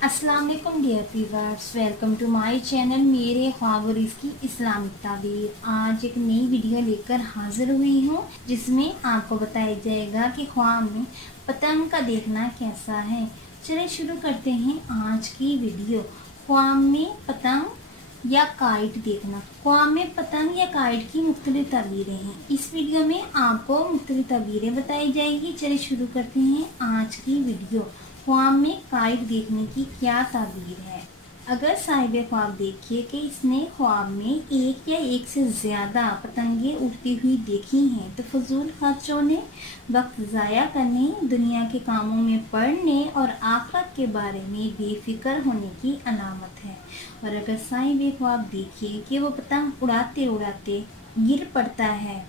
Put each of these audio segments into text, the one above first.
अस्सलाम वालेकुम dear viewers, welcome to my channel मेरे ख्वाब और इसकी इस्लामिक ताबीर। आज एक नई वीडियो लेकर हाजिर हुई हूँ जिसमें आपको बताया जाएगा कि ख्वाब में पतंग का देखना कैसा है। चलिए शुरू करते हैं आज की वीडियो। ख्वाब में पतंग या काइट देखना। ख्वाब में पतंग या काइट की मुख्तलिफ ताबीरें हैं। इस वीडियो में आपको मुख्तलिफ ताबीरें बताई जाएगी। चलिए शुरू करते हैं आज की वीडियो। ख्वाब में काइट देखने की क्या ताबीर है। अगर साहिब ख्वाब देखिए कि इसने ख्वाब में एक या एक से ज़्यादा पतंगे उड़ती हुई देखी हैं तो फजूल खर्चों ने वक्त ज़ाया करने, दुनिया के कामों में पड़ने और आखिरत के बारे में बेफिक्र होने की अलामत है। और अगर साहिब ख्वाब देखिए कि वो पतंग उड़ाते उड़ाते गिर पड़ता है,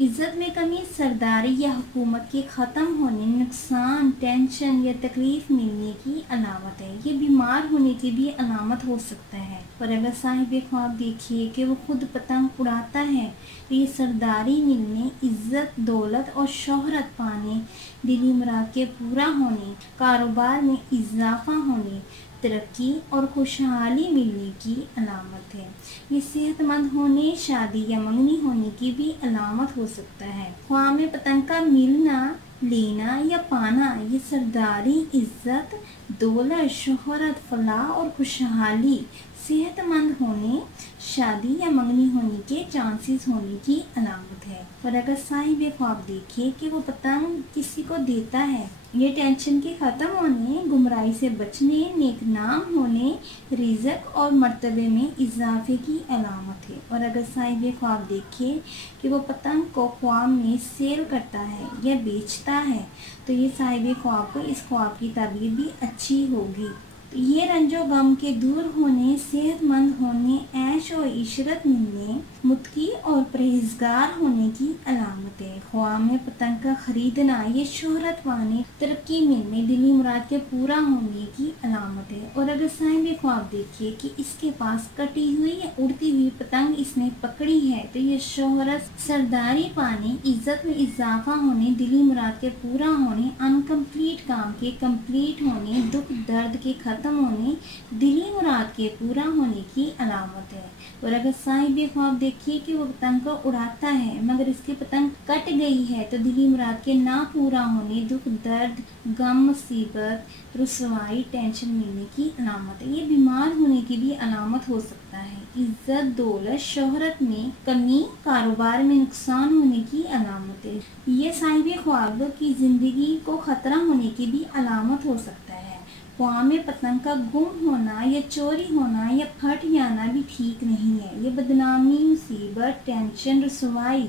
इज्जत में कमी, सरदारी या हुकूमत के ख़त्म होने, नुकसान, टेंशन या तकलीफ मिलने की अलामत है। ये बीमार होने की भी अलामत हो सकता है। और अगर साहिब ख्वाब देखिए कि वो खुद पतंग उड़ाता है तो ये सरदारी मिलने, इज्जत, दौलत और शोहरत पाने, दिली मुराद के पूरा होने, कारोबार में इजाफा होने, तरक्की और खुशहाली मिलने की अलामत है। ये सेहतमंद होने, शादी या मंगनी होने की भी अलामत हो सकता है। ख्वाब में पतंग का मिलना, लेना या पाना ये सरदारी, इज्जत, दौलत, शोहरत, फलाह और खुशहाली, सेहतमंद होने, शादी या मंगनी होने के चांसेस होने की अलामत है। और अगर साहिब ख्वाब देखिए कि वो पतंग किसी को देता है, ये टेंशन के ख़त्म होने, गुमराही से बचने, नेक नाम होने, रिज़्क और मर्तबे में इजाफे की अलामत है। और अगर साहिब ख्वाब देखिए कि वो पतंग को ख्वाब में सेल करता है या बेचता है तो ये साहिब ख्वाब को इस ख्वाब की ताबीर भी अच्छी होगी। तो ये रंजो गम के दूर होने, सेहतमंद होने, ऐश और इशरत मिलने, मुत्की और परहेजगार होने की अलामत है। ख्वाब में पतंग का खरीदना ये शोहरत पाने, तरक्की मिलने, दिली मुराद के पूरा होने की अलामत है। और अगर साहिब ख्वाब देखिए कि इसके पास कटी हुई या उड़ती हुई पतंग इसने पकड़ी है तो ये शोहरत, सरदारी पाने, इज्जत में इजाफा होने, दिली मुराद के पूरा होने, अनकम्प्लीट काम के कंप्लीट होने, दुख दर्द के खत्म होने, दिली मुराद के पूरा होने की अलामत है। और अगर साहिब ख्वाब देखिए कि वो पतंग को उड़ाता है मगर इसकी पतंग कट गई है तो दिली मुराद के ना पूरा होने, दुख दर्द, गम, मुसीबत, रुसवाई, टेंशन मिलने की अलामत है। ये बीमार होने की भी अलामत हो सकता है। इज्जत, दौलत, शोहरत में कमी, कारोबार में नुकसान होने की अलामत है। ये साहिब ख्वाब की जिंदगी को खतरा होने की भी अलामत हो सकता है। ख्वाब में पतंग का गुम होना या चोरी होना या फट जाना भी ठीक नहीं है। ये बदनामी, मुसीबत, टेंशन, रुसवाई,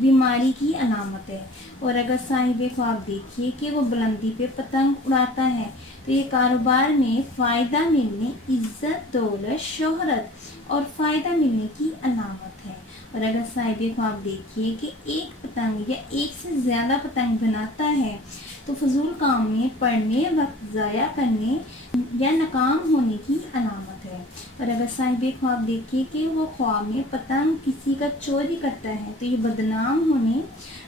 बीमारी की अलामत है। और अगर साहिब ख्वाब देखिए कि वो बुलंदी पे पतंग उड़ाता है तो ये कारोबार में फ़ायदा मिलने, इज्जत, दौलत, शोहरत और फ़ायदा मिलने की अलामत है। और अगर साहिब ख्वाब देखिए कि एक पतंग या एक से ज़्यादा पतंग बनाता है तो फजूल काम में पड़ने, वक्त ज़ाया करने या नाकाम होने की अलामत है। और अगर साहिब ख्वाब देखिए कि वो ख्वाब में पतंग किसी का चोरी करता है तो ये बदनाम होने,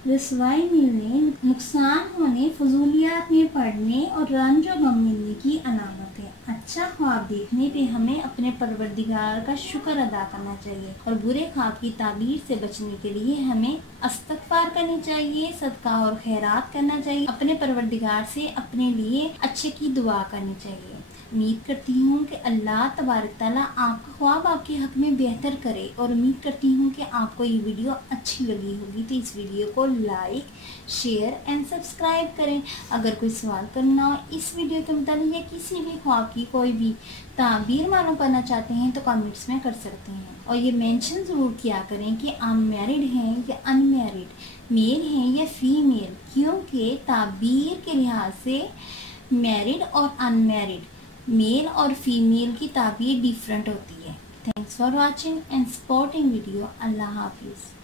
रसवाई मिलने, नुकसान होने, फजूलियात में पड़ने और रंज और गम मिलने की अलामत है। अच्छा ख्वाब देखने पे हमें अपने परवरदिगार का शुक्र अदा करना चाहिए और बुरे ख्वाब की ताबीर से बचने के लिए हमें इस्तग़फ़ार करनी चाहिए, सदका और खैरात करना चाहिए, अपने परवरदिगार से अपने लिए अच्छे की दुआ करनी चाहिए। उम्मीद करती हूँ कि अल्लाह तबारक ताला आपका ख्वाब आपके हक़ में बेहतर करे और उम्मीद करती हूँ कि आपको ये वीडियो अच्छी लगी होगी तो इस वीडियो को लाइक, शेयर एंड सब्सक्राइब करें। अगर कोई सवाल करना हो इस वीडियो के मुताबिक या किसी भी ख्वाब की कोई भी ताबीर मालूम करना चाहते हैं तो कमेंट्स में कर सकते हैं। और ये मेंशन ज़रूर किया करें कि आप मैरिड हैं या अनमैरिड, मेल हैं या फीमेल, क्योंकि ताबीर के लिहाज से मैरिड और अनमैरिड, मेल और फीमेल की ताबीर डिफरेंट होती है। Thanks for watching and supporting video. Allah हाफिज़।